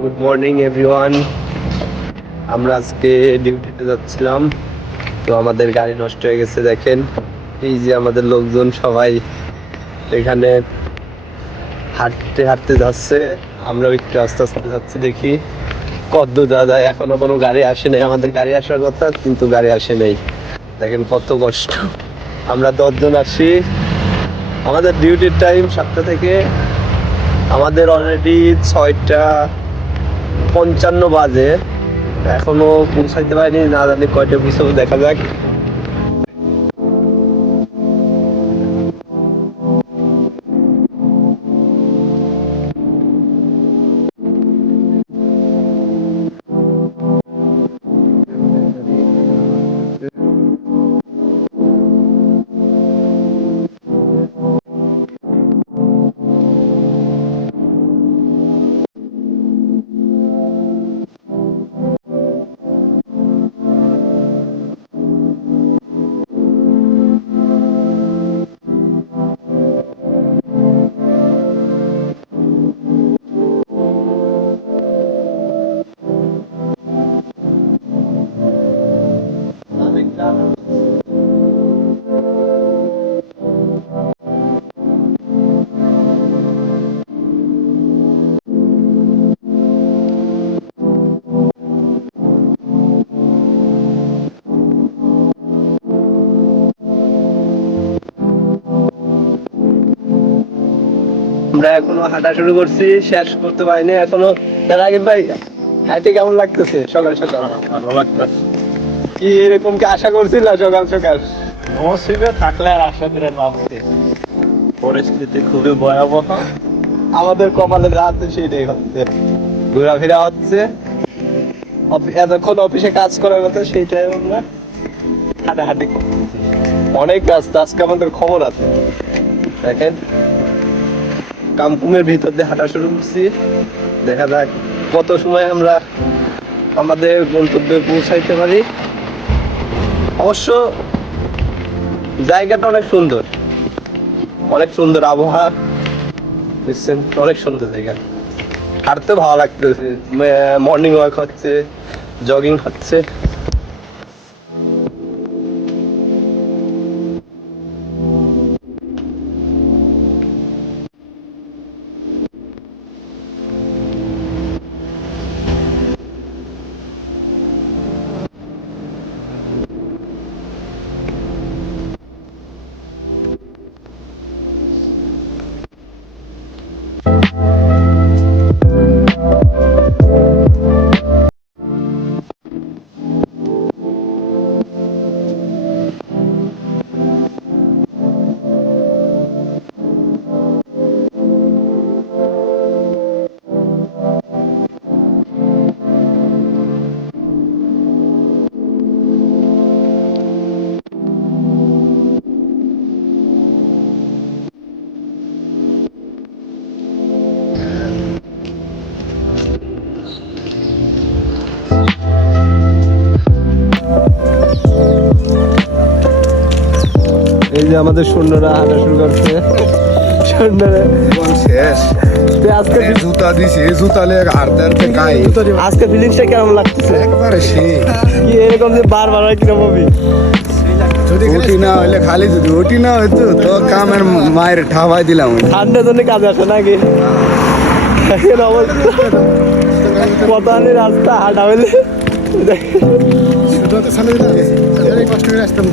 Good morning everyone আমরা আজকে ডিউটিতে যাচ্ছিলাম। তো আমাদের গাড়ি নষ্ট হয়ে গেছে, দেখেন। এই যে আমাদের লোকজন সবাই এখানে হাঁটতে হাঁটতে যাচ্ছে। আমরাও একটু আস্তে আস্তে যাচ্ছি, দেখি। কত দাদা, এখনও কোনো গাড়ি আসে নাই। আমাদের গাড়ি আসার কথা, কিন্তু গাড়ি আসে নাই। দেখেন কত কষ্ট। আমরা দশজন আসি আমাদের ডিউটির টাইম সাতটা থেকে। আমাদের অলরেডি ছয়টা পঞ্চান্ন বাজে। এখনও পৌঁছাইতে পারিনি না জানি কয়টা বিষয় দেখা যাক। আমরা এখনও হাঁটা শুরু করছি শেষ করতে পারিনি এখনও। তার আগে ভাই হাঁটে কেমন লাগতেছে? সকাল সকাল। কি এরকম কি আশা করছিল সকাল সকাল? নসিবে থাকলে আর আশা করে লাভ পরিস্থিতি খুবই ভয়াবহ। আমাদের কপালে আছে সেটাই হচ্ছে। ঘোরাফেরা হচ্ছে। এতক্ষণ অফিসে কাজ করার কথা সেইটাই আমরা হাঁটাহাঁটি অনেক কাজ আজকে আমাদের খবর আছে। দেখেন কামপুমের ভিতর দিয়ে হাঁটা শুরু করছি। দেখা যাক কত সময় আমরা আমাদের গন্তব্যে পৌঁছাইতে পারি। অবশ্য জায়গাটা অনেক সুন্দর। অনেক সুন্দর আবহাওয়া, বুঝছেন? অনেক সুন্দর জায়গা। হাঁটতে ভালো লাগতেছে। মর্নিং ওয়াক হচ্ছে জগিং হচ্ছে। যে আমাদের সৈন্যরা হাঁটা শুরু করছে। সৈন্যরা। শেষ। আজকে জুতা দিছে জুতা আজকে ফিলিংসটা কেমন লাগতেছে? একবারে সে। কি এরকম যে বারবার হয় না হইলে খালি যদি না হইতো তো কামের মায়ের ঠাবাই দিলাম ঠান্ডার জন্য কাজ আসে নাকি? এখন অবস্থা। কথা নেই রাস্তা হাঁটা হইলে। কষ্ট করে আসতাম।